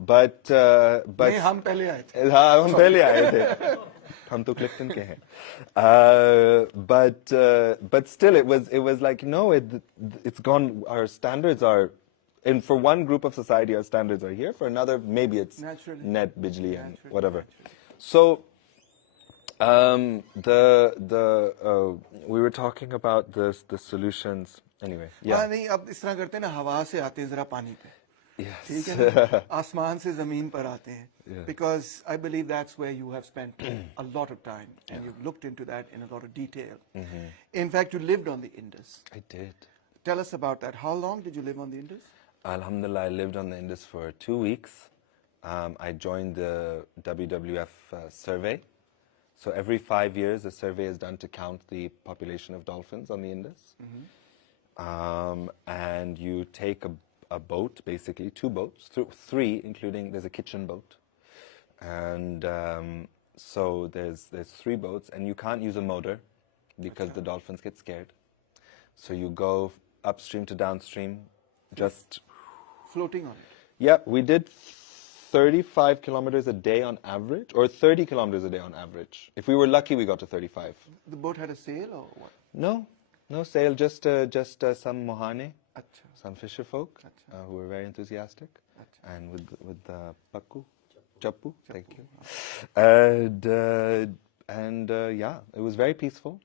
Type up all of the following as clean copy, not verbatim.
नहीं, हम पहले आए थे. हाँ, हम पहले आए थे. हम तो क्लिफ्टन के हैं. But still, it was like, no, it's gone. Our standards are, and for one group of society, our standards are here. For another, maybe it's Naturally. net, bijli, and Naturally, whatever. naturally. So, we were talking about the solutions. Anyway, yeah. हाँ, नहीं, अब इस तरह करते हैं ना, हवा से आते हैं जरा पानी पे. Yes. ठीक है ना, आसमान से जमीन पर आते हैं. Yeah. Because I believe that's where you have spent a lot of time, and you've looked into that in a lot of detail. In fact, you lived on the Indus. I did. Tell us about that. How long did you live on the Indus? Alhamdulillah, I lived on the Indus for 2 weeks. I joined the WWF survey. So every 5 years, a survey is done to count the population of dolphins on the Indus. And you take a boat, basically, 2 boats, 3, including there's a kitchen boat. And so there's 3 boats, and you can't use a motor because the dolphins get scared. So you go upstream to downstream, just Floating on it. yeah. We did 35 kilometers a day on average, or 30 kilometers a day on average. If we were lucky, we got to 35. The boat had a sail or what? No sail, just some mohane, Acha. some fisher folk who were very enthusiastic, and with the pakku, chappu, thank you. And yeah, it was very peaceful,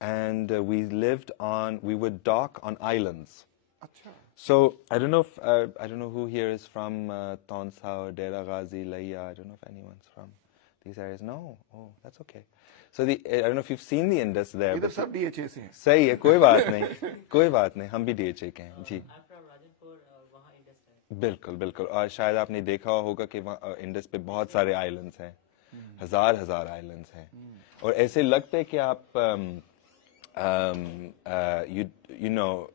and we would dock on islands. Acha. So I don't know who here is from Tonsa or Dera Ghazi, Laya. I don't know if anyone's from these areas. No, oh, that's okay. So I don't know if you've seen the Indus there. इधर सब DHA से हैं. सही है, कोई बात नहीं, हम भी DHA के हैं, जी. वहाँ इंडस है. बिल्कुल बिल्कुल. और शायद आपने देखा होगा कि वहाँ इंडस पे बहुत सारे आइलैंड्स हैं, हजार आइलैंड्स हैं, और ऐसे लगते हैं कि आप you know,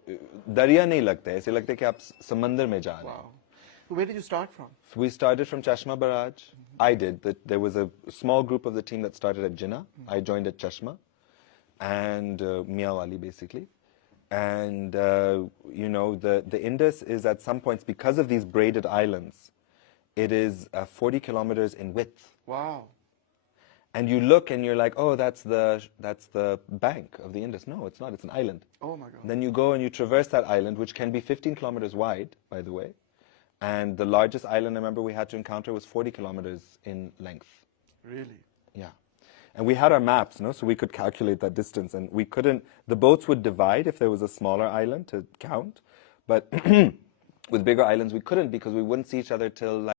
दरिया नहीं लगते, ऐसे लगते हैं कि आप समंदर में जा रहे हैं. Wow. So where did you start from? We started from Chashma Barrage. I did. There was a small group of the team that started at Jinnah. I joined at Chashma and Miawali, basically. And you know, the Indus is at some points, because of these braided islands, it is 40 kilometers in width. Wow. And you look and you're like, oh, that's the bank of the Indus. No, it's not. It's an island. Oh my God. Then you go and you traverse that island, which can be 15 kilometers wide, by the way. And the largest island I remember we had to encounter was 40 kilometers in length. Really? Yeah. And we had our maps, no? So we could calculate that distance. And we couldn't, the boats would divide if there was a smaller island to count. But with bigger islands, we couldn't, because we wouldn't see each other till